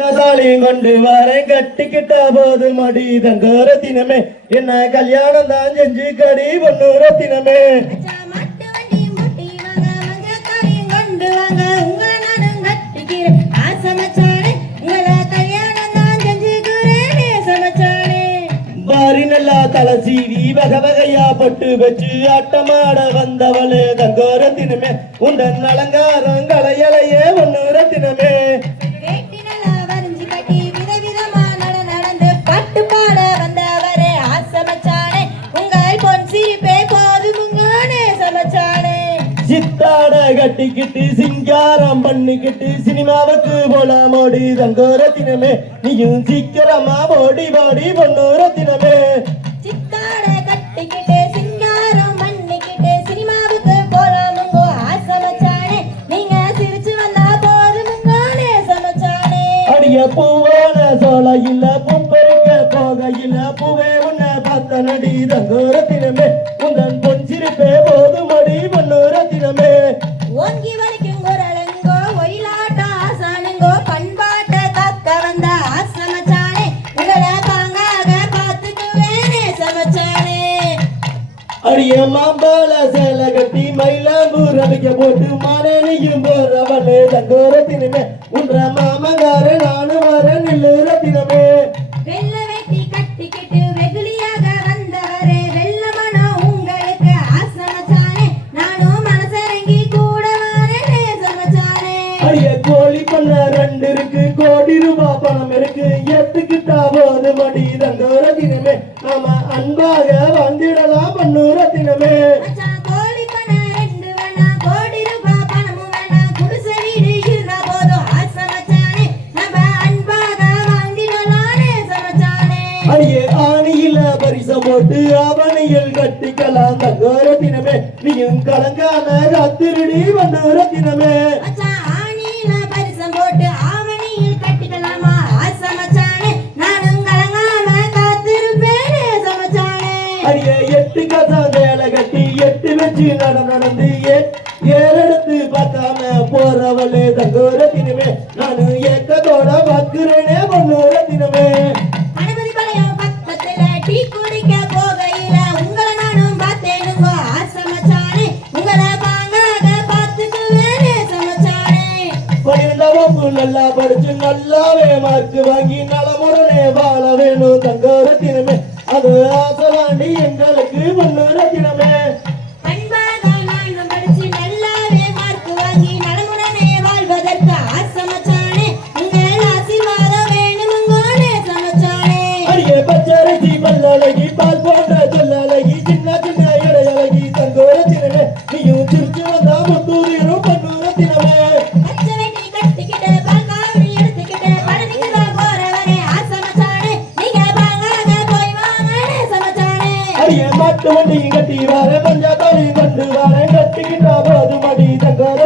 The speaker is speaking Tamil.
பஞ்சாதாளியும் கொண்டு வர கட்டிக்கிட்ட போது மடி தங்கோர தினமே என்ன கல்யாணம் தான் செஞ்சு கடி பொண்ணூர தினமே நல்லா தலை சீவி வகை வகையா பட்டு வச்சு ஆட்டமாட வந்தவளே தங்கோர தினமே உந்தன் அலங்காரம் கலையலையே ஒன்னூர தினமே சித்தாட கட்டிக்கிட்டு சிங்காரம் பண்ணிக்கிட்டு சினிமாவுக்கு போல மோடி தங்கோர தினமே நீயும் சீக்கிரமா போடி போடி பொண்ணூர தினமே சித்தாட கட்டிக்கிட்டு சிங்காரம் பண்ணிக்கிட்டு சினிமாவுக்கு போலாமுங்கோ ஆசமச்சானே நீங்க சிரிச்சு வந்தா போதுமுங்கோனே சமச்சானே அடிய பூவான சோலையில பூப்பறிக்க போகையில பூவே உன்னை பார்த்த நடி தங்கோர தினமே உந்தன் பொஞ்சிருப்பே போதும் அடி பொண்ணூர தினமே ஓங்கி வலிக்கும் குரலுங்கோ ஒயிலாட்ட ஆசானுங்கோ பண்பாட்ட காக்க வந்த ஆசமச்சானே உங்களை பாங்காக பார்த்துக்குவேனே சமச்சானே அடிய மாம்பால சேலை கட்டி மயிலாம்பூர் அடிக்க போட்டு மானேனியும் போறவனே தங்கோர தினமே உன்ற மாமங்கார நானும் வர நில்லுற தினமே வெள்ள வெட்டி கட்டிக்கிட்டு வெகுளியாக வந்தவரே வெள்ளமனோ உங்களுக்கு ஆசமச்சானே நானும் மனசரங்கி கூட வரேனே சமச்சானே அடிய கோழி பண்ண 2 இருக்கு கோடி ரூபாய் பணம் இருக்கு எத்துக்கிட்டா போது மடி தங்கோர தினமே நாம அன்பாக வந்திடலாம் பொண்ணூர தினமே கோழி பண்ண 2 வேணா கோடி ரூபாய் பணமும் வேணா குடிசை வீடு இருந்தா போதும் ஆசமச்சானே நம்ம அன்பாக வாழ்ந்திடலானே சமச்சானே அடியே ஆணியில பரிச போட்டு அவனியில் கட்டிக்கலாம் தங்கோர தினமே நீயும் கலங்கான ராத்திரிடி பொண்ணூர தினமே ஆணியில பரிசம் போட்டு ஆவணியில் கட்டிக்கலாமா ஆசமச்சானே நானும் கலங்காம காத்திருப்பேனே சமச்சானே அடியே 8 கதம் வேலை கட்டி 8 வச்சு நடந்து ஏறெடுத்து பார்க்காம போறவளே தங்கோர தினமே நானு ஏக்கத்தோட பார்க்கிறேனே பொண்ணூர தினமே அனுமதி பழையம் பக்கத்துல டீ குடிக்க போகையில உங்களை நானும் பார்த்தேனுங்கோ ஆசமச்சானே உங்களை பாங்காக பார்த்துக்குவேனே சமச்சானே 12ஆம் வகுப்பு நல்லா படிச்சு நல்லாவே மார்க் வாங்கி நலமுடனே வாழ வேணும் தங்கோர தினமே அது ஆசலாண்டி எங்களுக்கு பொண்ணூர தினமே அன்பாக நானும் படிச்சு நல்லாவே மார்க் வாங்கி நலமுடனே வாழ்வதற்கு ஆசமச்சானே உங்கள் ஆசீர்வாதம் வேணுமுங்கோனே சமச்சானே அடியே பச்சரிசி பல்லழகி பால் போன்ற சொல்லழகி சின்ன சின்ன இடையழகி தங்கோர தினமே நீயும் சிரிச்சு வந்தா முத்தூரிரும் பொண்ணூர தினமே பச்சை வெட்டி கட்டிக்கிட்டு பால்காவடி எடுத்துக்கிட்டு பழனிக்கு தான் போறவரே ஆசமச்சானே நீங்க பாங்காக போய் வாங்கனே சமச்சானே அடியே மாட்டு வண்டி கட்டி வார பஞ்சாத்தாளி கொண்டு வார கட்டிக்கிட்டா போது மடி தங்கோர